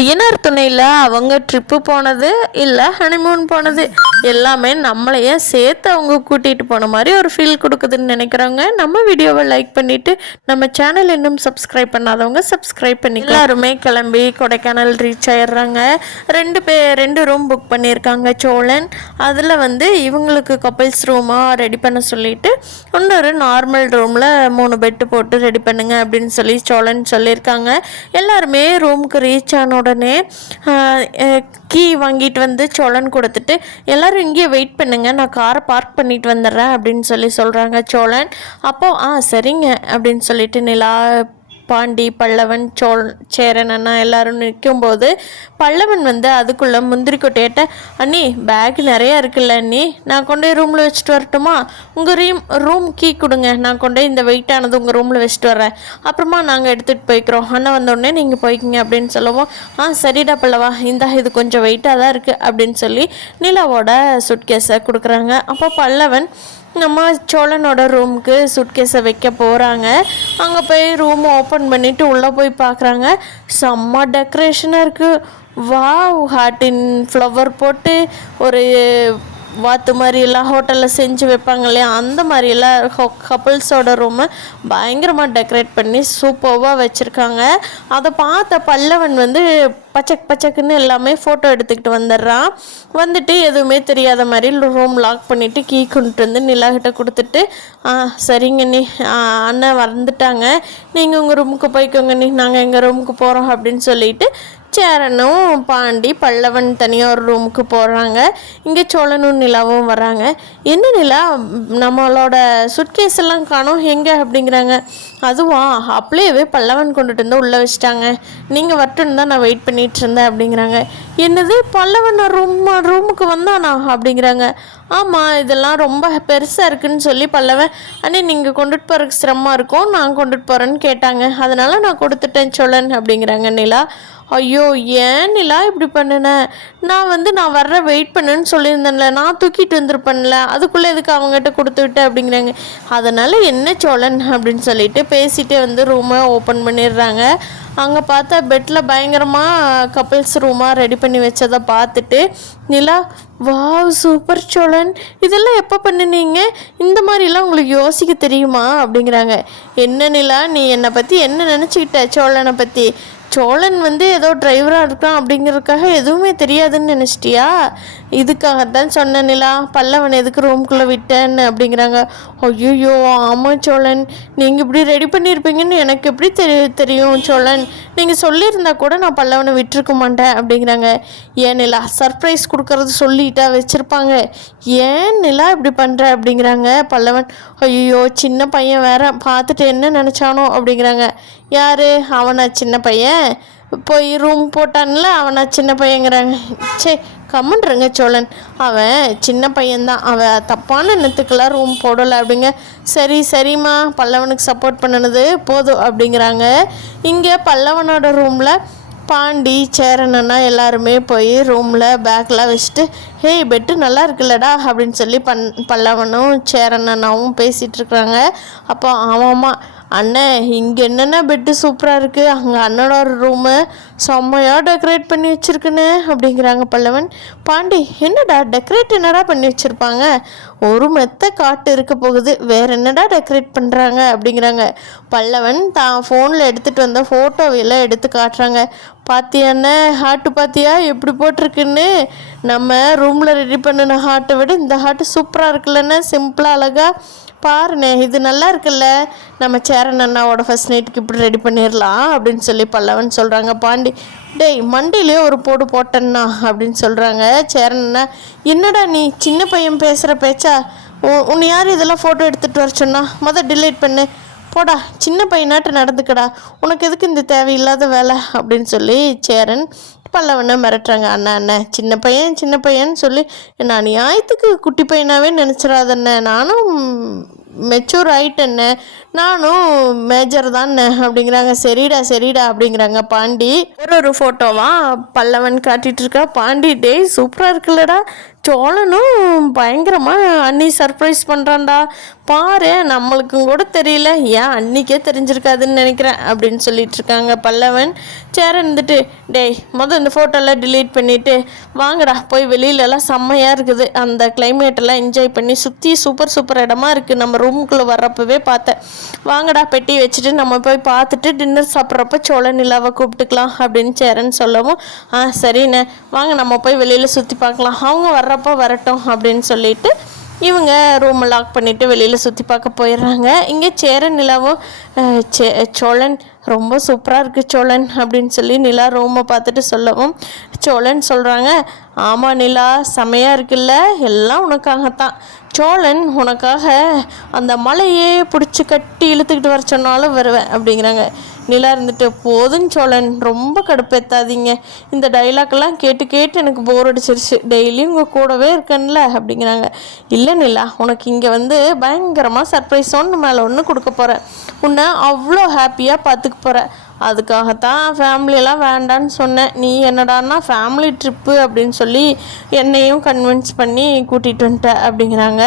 ஐயனார் துணையில் அவங்க ட்ரிப்பு போனது இல்லை ஹனிமூன் போனது எல்லாமே நம்மளையே சேர்த்து அவங்க கூட்டிகிட்டு போன மாதிரி ஒரு ஃபீல் கொடுக்குதுன்னு நினைக்கிறவங்க நம்ம வீடியோவை லைக் பண்ணிவிட்டு நம்ம சேனல் இன்னும் சப்ஸ்கிரைப் பண்ணாதவங்க சப்ஸ்கிரைப் பண்ணி எல்லாருமே கிளம்பி கொடைக்கானல் ரீச் ஆயிடுறாங்க. ரெண்டு ரூம் புக் பண்ணியிருக்காங்க சோழன். அதில் இவங்களுக்கு கப்பிள்ஸ் ரூமாக ரெடி பண்ண சொல்லிட்டு இன்னொரு நார்மல் ரூமில் 3 பெட்டு போட்டு ரெடி பண்ணுங்க அப்படின்னு சொல்லி சோழன் சொல்லியிருக்காங்க. எல்லாருமே ரூமுக்கு ரீச் ஆன உடனே கீ வாங்கிட்டு சோழன் கொடுத்துட்டு எல்லோரும் இங்கேயே வெயிட் பண்ணுங்க, நான் காரை பார்க் பண்ணிட்டு வந்துடுறேன் அப்படின்னு சொல்கிறாங்க சோழன். அப்போது சரிங்க அப்படின்னு சொல்லிட்டு நிலா, பாண்டி, பல்லவன், சேரன் அண்ணா எல்லாரும் நிற்கும்போது பல்லவன் அதுக்குள்ளே முந்திரி கொட்டையிட்ட, அண்ணி பேக் நிறையா இருக்குல்ல அண்ணி, நான் கொண்டு போய் ரூமில் வச்சுட்டு வரட்டுமா, உங்கள் ரூம் கீ கொடுங்க, நான் கொண்டு போய் இந்த வெயிட்டானது உங்கள் ரூமில் வச்சுட்டு வரேன், அப்புறமா நாங்கள் எடுத்துகிட்டு போய்க்கிறோம், அண்ணா வந்தோடனே நீங்கள் போய்க்கிங்க அப்படின்னு சொல்லவும் சரிடா பல்லவா, இது கொஞ்சம் வெயிட்டாக தான் இருக்குது அப்படின்னு சொல்லி நிலாவோட சுட்கேஸை கொடுக்குறாங்க. அப்போ பல்லவன் நம்ம சோழனோட ரூமுக்கு சுட்கேஸை வைக்க போகிறாங்க. அங்கே போய் ரூம் ஓப்பன் பண்ணிவிட்டு உள்ளே போய் பார்க்குறாங்க. செம்ம டெக்கரேஷனாக இருக்குது. வாவ், ஹார்ட்டின் ஃப்ளவர் போட்டு ஒரு வாத்து மாதிரியெல்லாம் ஹோட்டலில் செஞ்சு வைப்பாங்க இல்லையா, அந்த மாதிரியெல்லாம் கப்புள்ஸோட ரூமை பயங்கரமாக டெக்கரேட் பண்ணி சூப்பராக வச்சுருக்காங்க. அதை பார்த்த பல்லவன் பச்சக்குன்னு எல்லாமே ஃபோட்டோ எடுத்துக்கிட்டு வந்துடுறான். எதுவுமே தெரியாத மாதிரி ரூம் லாக் பண்ணிவிட்டு கீ கொண்டு நிலாகிட்ட கொடுத்துட்டு சரிங்க நீ அண்ணன் வந்துட்டாங்க, நீங்கள் உங்கள் ரூமுக்கு போய்க்கோங்க நீ, நாங்கள் எங்கள் ரூமுக்கு போகிறோம் அப்படின்னு சொல்லிட்டு சேரனும் பாண்டி பல்லவன் தனியாக ஒரு ரூமுக்கு போகிறாங்க. இங்கே சோழனும் நிலாவும் வராங்க. என்ன நிலா, நம்மளோட சுட்கேஸ் எல்லாம் காணோம் எங்கே அப்படிங்கிறாங்க. அதுவா, அப்படியே பல்லவன் கொண்டுட்டு உள்ளே வச்சுட்டாங்க, நீங்கள் வரட்டுன்னு தான் நான் வெயிட் பண்ணிகிட்டு இருந்தேன் அப்படிங்கிறாங்க. என்னது, பல்லவன் ரூமுக்கு வந்தானா அப்படிங்கிறாங்க. ஆமாம், இதெல்லாம் ரொம்ப பெருசாக இருக்குதுன்னு சொல்லி பல்லவன், அண்ணே நீங்கள் கொண்டுட்டு போகிறதுக்கு சிரமமாக இருக்கும், நான் கொண்டுட்டு போகிறேன்னு கேட்டாங்க, அதனால் நான் கொடுத்துட்டேன் சோழன் அப்படிங்கிறாங்க நிலா. ஐயோ, ஏன் நிலா இப்படி பண்ணினேன், நான் வர்ற வெயிட் பண்ணுன்னு சொல்லியிருந்தேன்ல, நான் தூக்கிட்டு வந்துருப்பேன்ல, அதுக்குள்ளே எதுக்கு அவங்ககிட்ட கொடுத்து விட்டேன் அப்படிங்கிறாங்க. அதனால் என்ன சோழன் அப்படின்னு சொல்லிட்டு பேசிகிட்டே ரூமை ஓப்பன் பண்ணிடுறாங்க. அங்கே பார்த்தா பெட்டில் பயங்கரமாக கப்பிள்ஸ் ரூமாக ரெடி பண்ணி வச்சதை பார்த்துட்டு நிலா, வாவ் சூப்பர் சோழன், இதெல்லாம் எப்போ பண்ணினீங்க, இந்த மாதிரிலாம் உங்களுக்கு யோசிக்க தெரியுமா அப்படிங்கிறாங்க. என்ன நிலா, நீ என்னை பற்றி என்ன நினச்சிக்கிட்ட, சோழனை பற்றி, சோழன் ஏதோ டிரைவராக இருக்கான் அப்படிங்கிறதுக்காக எதுவுமே தெரியாதுன்னு நினச்சிட்டியா, இதுக்காகத்தான் சொன்ன நிலா, பல்லவன் எதுக்கு ரூம்குள்ளே விட்டேன்னு அப்படிங்கிறாங்க. ஐயோ ஆமாம் சோழன், நீங்கள் இப்படி ரெடி பண்ணியிருப்பீங்கன்னு எனக்கு எப்படி தெரியும் சோழன், நீங்கள் சொல்லியிருந்தா கூட நான் பல்லவனை விட்டுருக்க மாட்டேன் அப்படிங்கிறாங்க. ஏன் நிலா, சர்ப்ரைஸ் கொடுக்கறது சொல்லிட்டா வச்சுருப்பாங்க, ஏன் நிலா இப்படி பண்ணுற அப்படிங்கிறாங்க பல்லவன். ஐயோ, சின்ன பையன் வேற, பார்த்துட்டு என்ன நினச்சானோ அப்படிங்கிறாங்க. யார் அவனா, சின்ன பையன் போய் ரூம் போட்டான்ல அவனா சின்ன பையங்கிறாங்க. சே கம்முன்றங்க சோழன், அவன் சின்ன பையன்தான், அவன் தப்பான எண்ணத்துக்கெல்லாம் ரூம் போடலை அப்படிங்க. சரிம்மா, பல்லவனுக்கு சப்போர்ட் பண்ணினது போதும் அப்படிங்கிறாங்க. இங்கே பல்லவனோட ரூமில் பாண்டி, சேரனண்ணா எல்லாருமே போய் ரூமில் பேக்கெலாம் வச்சுட்டு, ஹேய் பெட்டு நல்லா இருக்குல்லடா அப்படின்னு சொல்லி பல்லவனும் சேரனண்ணாவும் பேசிகிட்ருக்குறாங்க. அப்போ ஆமாம்மா அண்ணே, இங்கே என்னென்ன பெட்டு சூப்பராக இருக்குது, அங்கே அண்ணனோட ரூமு செம்மையாக டெக்கரேட் பண்ணி வச்சுருக்குன்னு அப்படிங்கிறாங்க பல்லவன். பாண்டி, என்னடா டெக்கரேட் என்னடா பண்ணி வச்சுருப்பாங்க, ஒரு மெத்த காட்டு இருக்க போகுது, வேறு என்னடா டெக்கரேட் பண்ணுறாங்க அப்படிங்கிறாங்க. பல்லவன் தான் ஃபோனில் எடுத்துகிட்டு வந்த ஃபோட்டோவெல்லாம் எடுத்து காட்டுறாங்க. பாத்தியாண்ணே, ஹார்ட்டு பார்த்தியா எப்படி போட்டிருக்குன்னு, நம்ம ரூமில் ரெடி பண்ணின ஹார்ட்டை விட இந்த ஹார்ட்டு சூப்பராக இருக்குல்லண்ணே, சிம்பிளாக அழகாக பாருண்ணே, இது நல்லா இருக்குல்ல, நம்ம சேரன் அண்ணாவோட ஃபர்ஸ்ட் நைட்டுக்கு இப்படி ரெடி பண்ணிடலாம் அப்படின்னு சொல்லி பல்லவன் சொல்கிறாங்க. பாண்டி, டேய் மண்டிலேயே ஒரு போடு போட்டேன்னா அப்படின்னு சொல்கிறாங்க. சேரன் அண்ணா, என்னடா நீ சின்ன பையன் பேசுகிற பேச்சா, உன்னை யார் இதெல்லாம் ஃபோட்டோ எடுத்துகிட்டு வர சொன்னா, டிலீட் பண்ணு, போடா சின்ன பையனாட்டு நடந்துக்கடா, உனக்கு எதுக்கு இந்த தேவையில்லாத வேலை அப்படின்னு சொல்லி சேரன் பல்லவனை மிரட்டுறாங்க. அண்ணன் சின்ன பையன் சொல்லி நான் நியாயத்துக்கு குட்டி பையனாகவே நினச்சிடாதண்ணே, நானும் மெச்சூர் ஆகிட்டேண்ணே, நானும் மேஜர் தான் அப்படிங்கிறாங்க. சரிடா அப்படிங்கிறாங்க பாண்டி. ஒரு ஃபோட்டோவா பல்லவன் காட்டிகிட்டு இருக்கா. பாண்டி டேய் சூப்பராக இருக்குல்லடா, சோழனும் பயங்கரமாக அண்ணி சர்ப்ரைஸ் பண்ணுறான்டா பாரு, நம்மளுக்கும் கூட தெரியல, ஏன் அன்னிக்கே தெரிஞ்சிருக்காதுன்னு நினைக்கிறேன் அப்படின்னு சொல்லிட்டு இருக்காங்க பல்லவன். சேர இருந்துட்டு டேய் இந்த ஃபோட்டோலாம் டிலீட் பண்ணிவிட்டு வாங்கடா போய் வெளியிலலாம் செம்மையாக இருக்குது, அந்த கிளைமேட்டெல்லாம் என்ஜாய் பண்ணி சுற்றி சூப்பர் இடமா இருக்குது, நம்ம ரூமுக்குள்ளே வர்றப்பவே பார்த்தேன், வாங்கடா பெட்டி வச்சுட்டு நம்ம போய் பார்த்துட்டு டின்னர் சாப்பிட்றப்ப சோழ நிலாவை கூப்பிட்டுக்கலாம் அப்படின்னு சேரன் சொல்லவும் சரிண்ணே வாங்க நம்ம போய் வெளியில் சுற்றி பார்க்கலாம், அவங்க வர்றப்போ வரட்டும் அப்படின்னு சொல்லிட்டு இவங்க ரூமை லாக் பண்ணிவிட்டு வெளியில் சுற்றி பார்க்க போயிடுறாங்க. இங்கே சேர நிலாவும் சோழன் ரொம்ப சூப்பராக இருக்குது சோழன் அப்படின்னு சொல்லி நிலா ரூமை பார்த்துட்டு சொல்லவும் சோழன் சொல்கிறாங்க, ஆமாம் நிலா செமையாக இருக்குல்ல, எல்லாம் உனக்காகத்தான், சோழன் உனக்காக அந்த மலையே பிடிச்சி கட்டி இழுத்துக்கிட்டு வர சொன்னாலும் வருவேன் அப்படிங்கிறாங்க. நிலா இருந்துட்டு போதும் சோழன் ரொம்ப கடுப்பேற்றாதீங்க, இந்த டைலாக்லாம் கேட்டு எனக்கு போர் அடிச்சிருச்சு, டெய்லியும் உங்கள் கூடவே இருக்கேன்ல அப்படிங்கிறாங்க. இல்லை நிலா உனக்கு இங்கே பயங்கரமாக சர்ப்ரைஸ் ஒன்று கொடுக்க போகிறேன், உன்னை அவ்வளோ ஹாப்பியாக பார்த்துக்க போகிறேன், அதுக்காகத்தான் ஃபேமிலியெல்லாம் வேண்டான்னு சொன்னேன், நீ என்னடான்னா ஃபேமிலி ட்ரிப்பு அப்படின்னு சொல்லி என்னையும் கன்வின்ஸ் பண்ணி கூட்டிகிட்டு வந்துட்ட அப்படிங்கிறாங்க.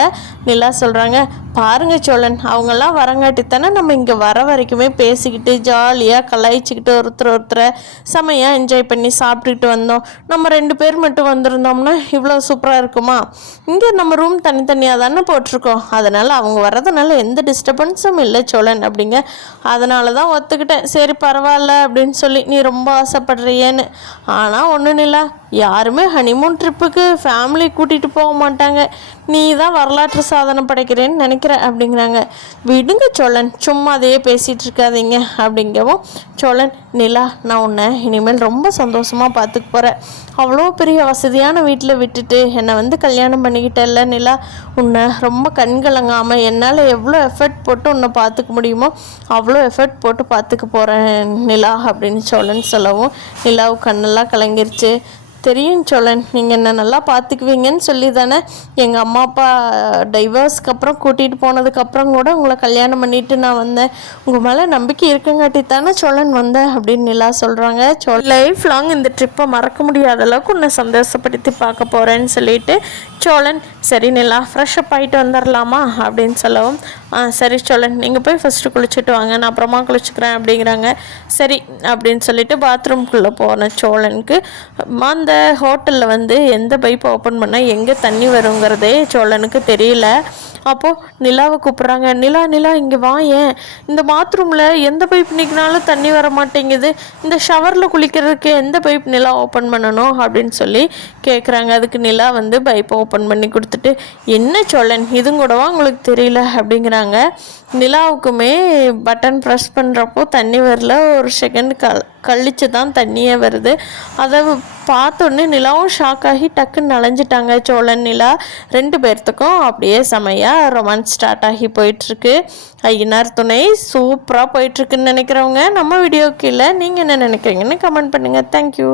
நிலா சொல்கிறாங்க, பாருங்கள் சோழன் அவங்கெல்லாம் வரங்காட்டித்தானே நம்ம இங்கே வர வரைக்குமே பேசிக்கிட்டு ஜாலியாக கலாய்ச்சிக்கிட்டு ஒருத்தரை செமையாக என்ஜாய் பண்ணி சாப்பிட்டுக்கிட்டு வந்தோம், நம்ம 2 பேர் மட்டும் வந்திருந்தோம்னா இவ்வளோ சூப்பராக இருக்குமா, இங்கே நம்ம ரூம் தனித்தனியாக தானே போட்டிருக்கோம், அதனால் அவங்க வர்றதுனால எந்த டிஸ்டர்பன்ஸும் இல்லை சோழன் அப்படிங்க, அதனால தான் ஒத்துக்கிட்டேன், சரி பரவாயில்ல அப்படின்னு சொல்லி நீ ரொம்ப ஆசைப்படுறியேன்னு, ஆனால் ஒன்றும் இல்லை யாருமே ஹனிமூன் ட்ரிப்புக்கு ஃபேமிலி கூட்டிகிட்டு போக மாட்டாங்க, நீ தான் வரலாற்று சாதனை படைக்கிறேன்னு நினைக்கிற அப்படிங்கிறாங்க. விடுங்க சோழன் சும்மா அதையே பேசிகிட்டு இருக்காதீங்க அப்படிங்கவும் சோழன் நிலா நான் உன்னை இனிமேல் ரொம்ப சந்தோஷமாக பார்த்துக்க போகிறேன், அவ்வளோ பெரிய வசதியான வீட்டில் விட்டுட்டு என்னை கல்யாணம் பண்ணிக்கிட்டேல்ல நிலா, உன்னை ரொம்ப கண்கலங்காமல் என்னால் எவ்வளோ எஃபர்ட் போட்டு உன்னை பார்த்துக்க முடியுமோ அவ்வளோ எஃபர்ட் போட்டு பார்த்துக்க போகிறேன் நிலா அப்படின்னு சோழன் சொல்லவும் நிலாவுக்கு கண்ணெல்லாம் கலங்கிருச்சு. தெரியும் சோழன் நீங்கள் என்ன நல்லா பார்த்துக்குவீங்கன்னு சொல்லி தானே எங்கள் அம்மா அப்பா டைவர்ஸ்க்கு அப்புறம் கூட்டிகிட்டு போனதுக்கப்புறம் கூட உங்களை கல்யாணம் பண்ணிட்டு நான் வந்தேன், உங்கள் மேலே நம்பிக்கை இருக்குங்காட்டி தானே சோழன் வந்தேன் அப்படின்னு நிலா சொல்கிறாங்க. லைஃப் லாங் இந்த ட்ரிப்பை மறக்க முடியாத அளவுக்கு உன்னை சந்தோஷப்படுத்தி பார்க்க போகிறேன்னு சொல்லிட்டு சோழன் சரி நிலா ஃப்ரெஷ்அப் ஆகிட்டு வந்துடலாமா அப்படின்னு சொல்லவும் சரி சோழன் நீங்கள் போய் ஃபஸ்ட்டு குளிச்சுட்டு வாங்க நான் அப்புறமா குளிச்சுக்கிறேன் அப்படிங்கிறாங்க. சரி அப்படின்னு சொல்லிட்டு பாத்ரூம்குள்ளே போன சோழனுக்கு அந்த ஹோட்டலில் எந்த பைப்பை ஓப்பன் பண்ணால் எங்கே தண்ணி வருங்கிறதே சோழனுக்கு தெரியல. அப்போது நிலாவை கூப்பிட்றாங்க, நிலா இங்கே வாயேன், இந்த பாத்ரூமில் எந்த பைப் நிற்கினாலும் தண்ணி வர மாட்டேங்குது, இந்த ஷவரில் குளிக்கிறதுக்கு எந்த பைப் நிலா ஓப்பன் பண்ணணும் அப்படின்னு சொல்லி கேட்குறாங்க. அதுக்கு நிலா பைப்பை ஓப்பன் பண்ணி கொடுத்துட்டு என்ன சோழன் இதுவும் கூடவா உங்களுக்கு தெரியல அப்படிங்கிறாங்க. நிலாவுக்குமே பட்டன் ப்ரெஸ் பண்ணுறப்போ தண்ணி வரல, ஒரு செகண்ட் கழிச்சு தான் தண்ணியே வருது. அதை பார்த்தோன்னே நிலாவும் ஷாக் ஆகி டக்குன்னு நனைஞ்சிட்டாங்க சோழன் நிலா. 2 பேர்த்துக்கும் அப்படியே செமையாக ரொமான்ஸ் ஸ்டார்ட் ஆகி போயிட்டுருக்கு. ஐயனார் துணை சூப்பராக போயிட்டுருக்குன்னு நினைக்கிறவங்க நம்ம வீடியோக்கு இல்லை, நீங்கள் என்ன நினைக்கிறீங்கன்னு கமெண்ட் பண்ணுங்கள். தேங்க்யூ.